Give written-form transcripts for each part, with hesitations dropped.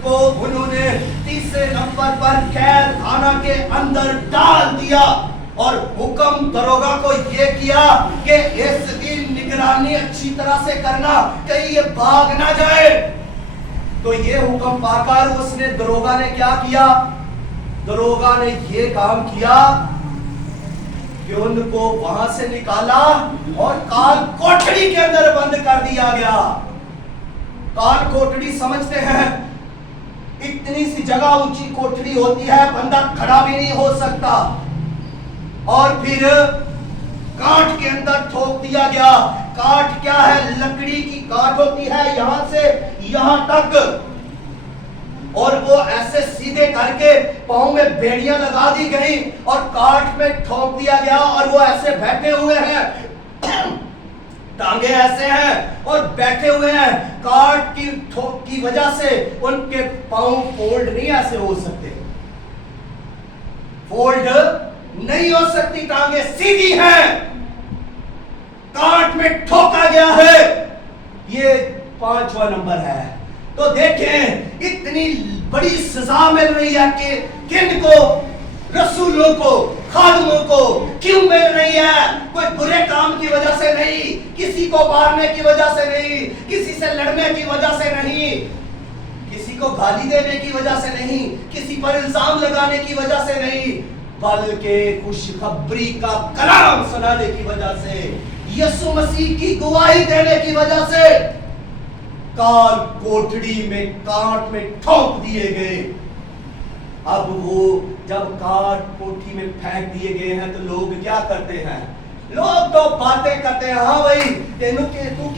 को उन्होंने तीसरे नंबर पर कैद खाना के अंदर डाल दिया और हुक्म दरोगा को ये किया कि इसकी निगरानी अच्छी तरह से करना, कहीं ये भाग ना जाए। तो ये हुक्म पाकर उसने दरोगा ने क्या किया? दरोगा ने ये काम किया कि उनको वहां से निकाला और काल कोठरी के अंदर बंद कर दिया गया। काल कोठरी समझते हैं, इतनी सी जगह ऊंची कोठरी होती है, बंदा खड़ा भी नहीं हो सकता, और फिर काठ के अंदर ठोक दिया गया। काठ क्या है? लकड़ी की काठ होती है यहां से यहां तक, और वो ऐसे सीधे करके पांव में बेड़ियां लगा दी गई और काठ में ठोक दिया गया, और वो ऐसे बैठे हुए हैं, टांगे ऐसे हैं और बैठे हुए हैं। काठ की ठोक की वजह से उनके पांव फोल्ड नहीं ऐसे हो सकते, फोल्ड नहीं हो सकती, टांगे सीधी हैं, काठ में ठोका गया है। ये 5वां नंबर है। तो देखें इतनी बड़ी सजा मिल रही है कि किन को? रसूलों को, खादमों को। क्यों मिल रही है? कोई बुरे काम की वजह से नहीं, किसी को मारने की वजह से नहीं, किसी से लड़ने की वजह से नहीं, किसी को गाली देने की वजह से नहीं, किसी पर इल्जाम लगाने की वजह से नहीं, बल्कि खुशखबरी का कलाम सुनाने की वजह से, यीशु मसीह की गवाही देने की वजह से काल कोठरी में काट में ठोक दिए गए। अब वो जब काट कोठी में फेंक दिए गए हैं तो लोग क्या करते हैं? लोग तो बातें करते हैं, हाँ भाई तू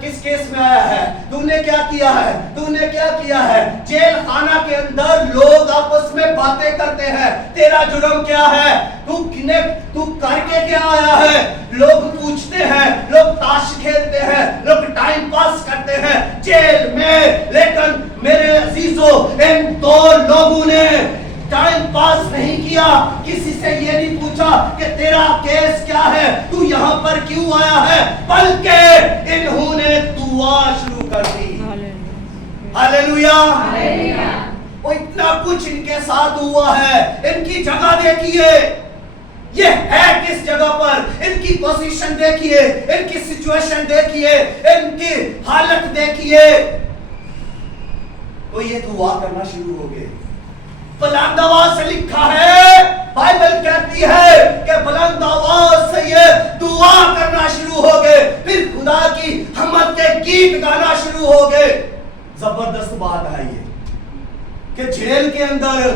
किस केस में आया है, तूने क्या किया है, तूने क्या किया है। जेल खाना के अंदर लोग आपस में बातें करते हैं, तेरा जुर्म क्या है, तू करके क्या आया है। लोग पूछते हैं, लोग ताश खेलते हैं, लोग टाइम पास करते हैं जेल में। लेकिन मेरे अजीजों, इन दो लोगों ने टाइम पास नहीं किया, किसी से ये नहीं पूछा कि तेरा केस क्या है, तू यहाँ पर क्यों आया है, बल्कि इन्होंने दुआ शुरू कर दी। हालेलुया। वो इतना कुछ इनके साथ हुआ है। इनकी जगह देखिए, ये है किस जगह पर, इनकी पोजीशन देखिए, इनकी सिचुएशन देखिए, इनकी हालत देखिए। तो ये दुआ करना शुरू हो गए। बुलंद आवाज से लिखा है, बाइबल कहती है कि बुलंद आवाज से ये दुआ करना शुरू हो गए, फिर खुदा की हमद के गीत गाना शुरू हो गए। जबरदस्त बात है ये कि जेल के अंदर,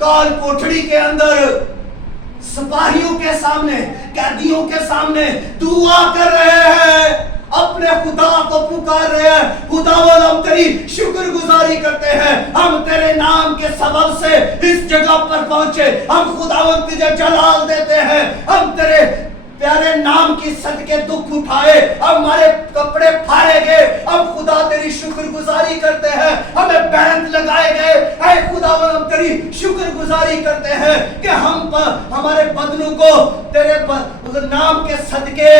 काल कोठरी के अंदर, सिपाहियों के सामने, कैदियों के सामने दुआ कर रहे हैं, अपने खुदा को पुकार रहे हैं। खुदावंद हम तेरी शुक्रगुजारी करते हैं, हम तेरे नाम के सबब से इस जगह पर पहुंचे, हम खुदावंद तुझे जलाल देते हैं, हम तेरे प्यारे नाम की सदके दुख उठाए, हमारे कपड़े फाड़े गए, हम खुदा तेरी शुक्रगुजारी करते हैं, हमें बैंड लगाए गए, ऐ खुदावंद हम तेरी शुक्रगुजारी करते हैं कि हम हमारे बदनों को तेरे नाम के सदके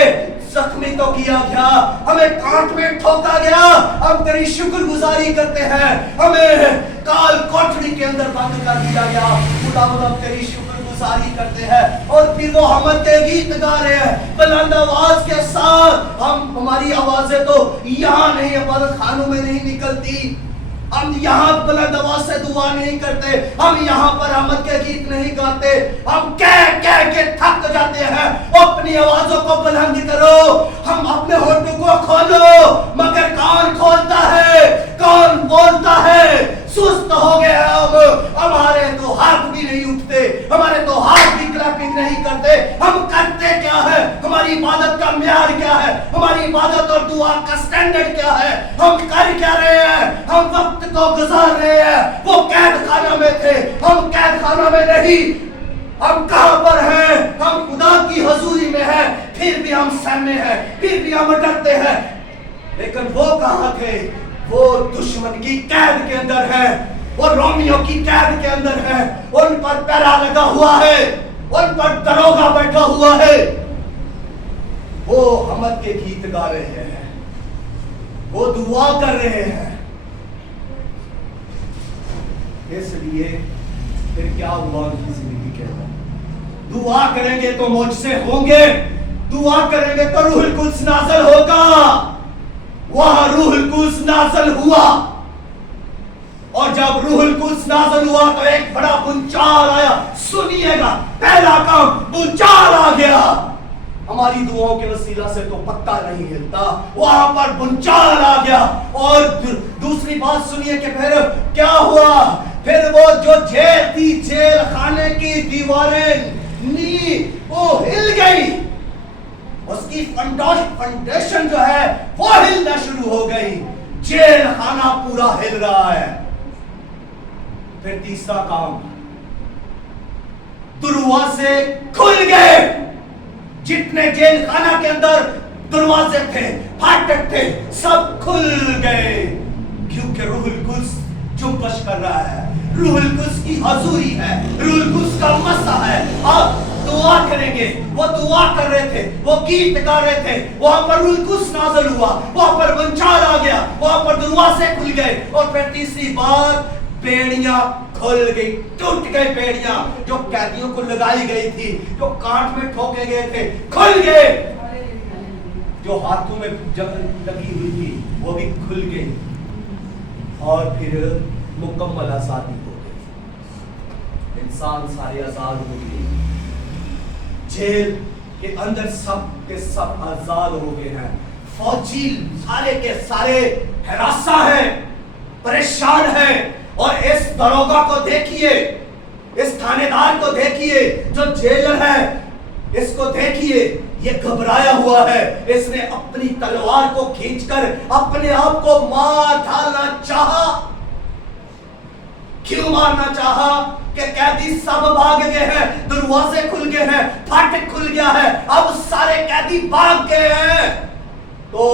जख्मी तो किया गया, हमें कांट में ठोका गया, हम तेरी शुक्रगुजारी करते हैं, हमें काल कोठरी के अंदर बंद कर दिया गया, खुदावंद हम तेरी शुक्रगुजारी करते हैं। और फिर वो हमद के गीत गा रहे हैं बुलंद आवाज के साथ। हमारी आवाजें तो यहाँ नहीं, इबादत खानों में नहीं निकलती, हम यहाँ बुलंद आवाज से दुआ नहीं करते, हम यहाँ पर हमद के गीत नहीं गाते, हम कह कह के थक जाते हैं। अपनी आवाजों को बुलंद करो, हम अपने होठों को खोलो, मगर कौन खोलता है, कौन बोलता है? सुस्त हो गए हम, हमारे तो हाथ भी नहीं उठते, हमारे तो हाथ भी क्लैपिंग नहीं करते। हम करते क्या है? हमारी इबादत का म्यार क्या है? हमारी इबादत और दुआ का स्टैंडर्ड क्या है? हम कर क्या रहे हैं? हम वक्त को गुजार रहे हैं। वो कैद खाना में थे, हम कैद खाना में नहीं। हम कहां पर हैं? हम खुदा की हजूरी में हैं, फिर भी हम सहमे हैं, फिर भी हम डरते हैं। लेकिन वो कहां थे? वो दुश्मन की कैद के अंदर है, वो रोमियो की कैद के अंदर है, उन पर पैरा लगा हुआ है, उन पर दरोगा बैठा हुआ है। वो हमद के गीत गा रहे हैं, वो दुआ कर रहे हैं, اس لیے پھر کیا ہوا ان کی زندگی کے اندر؟ دعا کریں گے تو معجزے ہوں گے، دعا کریں گے تو روح القدس نازل ہوگا۔ وہاں روح القدس نازل ہوا، اور جب روح القدس نازل ہوا تو ایک بڑا بنچال آیا۔ سنیے گا، پہلا کام بنچال آ گیا۔ ہماری دعاؤں کے وسیلہ سے تو پتا نہیں ہلتا، وہاں پر بنچال آ گیا۔ اور دوسری بات سنیے کہ پھر کیا ہوا؟ پھر وہ جو جیل تھی، جیل خانے کی دیواریں وہ ہل گئی، اس کی فنڈیشن جو ہے وہ ہلنا شروع ہو گئی، جیل خانہ پورا ہل رہا ہے۔ پھر تیسرا کام، دروازے کھل گئے، جتنے جیل خانہ کے اندر دروازے تھے، پھاٹک تھے، سب کھل گئے، کیونکہ روح القدس جنبش کر رہا ہے، روح القدس کی حضوری ہے، روح القدس کا مسا ہے۔ آپ دعا کریں گے، وہ دعا کر رہے تھے، وہ گیت گا رہے تھے، وہاں پر روح القدس نازل ہوا، وہاں پر بنچال آ گیا، وہاں پر دروازے کھل گئے۔ اور پھر تیسری بات، بیڑیاں کھل گئی، ٹوٹ گئے بیڑیاں جو قیدیوں کو لگائی گئی تھی، جو کانٹ میں ٹھوکے گئے تھے، کھل گئے، جو ہاتھوں میں لگی ہوئی تھی وہ بھی کھل گئی، اور پھر مکمل آزادی ہو گئی، انسان سارے آزاد ہو گئے، جیل کے اندر سب کے سب آزاد ہو گئے ہیں، فوجی سارے کے سارے ہراساں ہیں، پریشان ہیں۔ اور اس داروغہ کو دیکھیے، اس تھانے دار کو دیکھیے جو جیلر ہے، اس کو دیکھیے، یہ گھبرایا ہوا ہے، اس نے اپنی تلوار کو کھینچ کر اپنے آپ کو مار ڈالنا چاہا۔ کیوں مارنا چاہا؟ کہ قیدی سب بھاگ گئے ہیں، دروازے کھل گئے ہیں، پھاٹک کھل گیا ہے، اب سارے قیدی بھاگ گئے ہیں، تو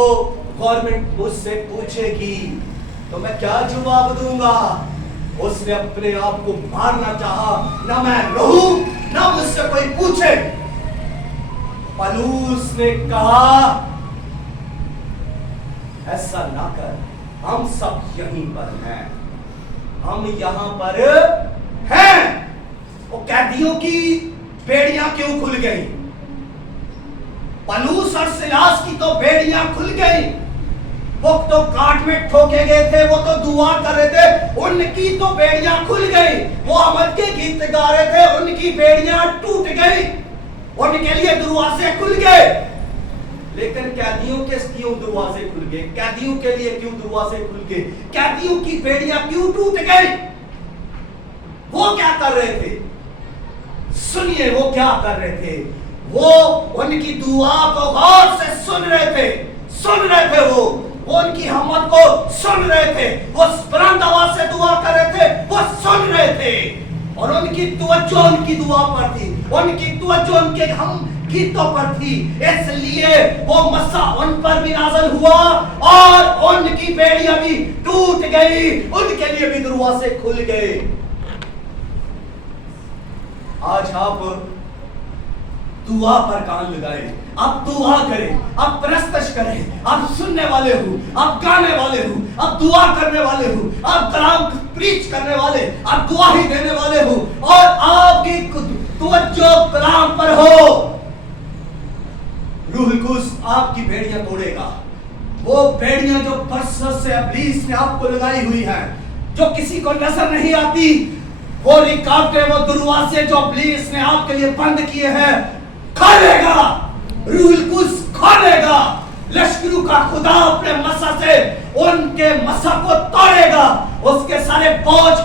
گورنمنٹ مجھ سے پوچھے گی تو میں کیا جواب دوں گا؟ اس نے اپنے آپ کو مارنا چاہا، نہ میں رہوں نہ مجھ سے کوئی پوچھے۔ پولس نے کہا ایسا نہ کر، ہم سب یہیں پر ہیں، ہم یہاں پر ہیں۔ وہ قیدیوں کی بیڑیاں کیوں کھل گئی؟ پولس اور سیلاس کی تو بیڑیاں کھل گئی، وہ تو کانٹ میں ٹھوکے گئے تھے، وہ تو دعا کر رہے تھے، ان کی تو بیڑیاں کھل گئی، وہ احمد کے گیت گا رہے تھے، ان کی بیڑیاں ٹوٹ گئی، ان کے لیے دروازے کھل گئے۔ لیکن قیدیوں کے کیوں دروازے کھل گئے؟ قیدیوں کے لیے کیوں دروازے کھل گئے؟ قیدیوں کی بیڑیاں کیوں ٹوٹ گئی؟ وہ کیا کر رہے تھے؟ سنیے، وہ کیا کر رہے تھے؟ وہ ان کی دعا کو غور سے سن رہے تھے، وہ ان کی ہمت کو سن رہے تھے، وہ بلند آواز سے دعا کر رہے تھے، وہ سن رہے تھے، اور ان کی توجہ ان کی دعا پر تھی، ان کی توجہ ان کے ہم گیتوں پر تھی، اس لیے وہ مسا ان پر بھی نازل ہوا اور ان کی بیڑیاں بھی ٹوٹ گئی، ان کے لیے بھی دروازے کھل گئے۔ آج آپ دعا پر کان لگائیں، اب دعا کریں، اب پرستش کریں، اب سننے والے ہوں، اب گانے والے ہوں، اب دعا کرنے والے ہوں، اب کلام پریچ کرنے والے، اب گواہی دینے والے ہوں، اور آپ کی توجہ کلام پر ہو۔ روح القدس آپ کی بیڑیاں توڑے گا، وہ بیڑیاں جو برسوں سے ابلیس نے آپ کو لگائی ہوئی ہیں، جو کسی کو نظر نہیں آتی، وہ رکاوٹیں، وہ دروازے جو ابلیس نے آپ کے لیے بند کیے ہیں، کھولے گا، روح القدس کھولے گا، لشکروں کا خدا اپنے مسا سے ان کے مسا کو توڑے گا، اس کے سارے بوجھ کو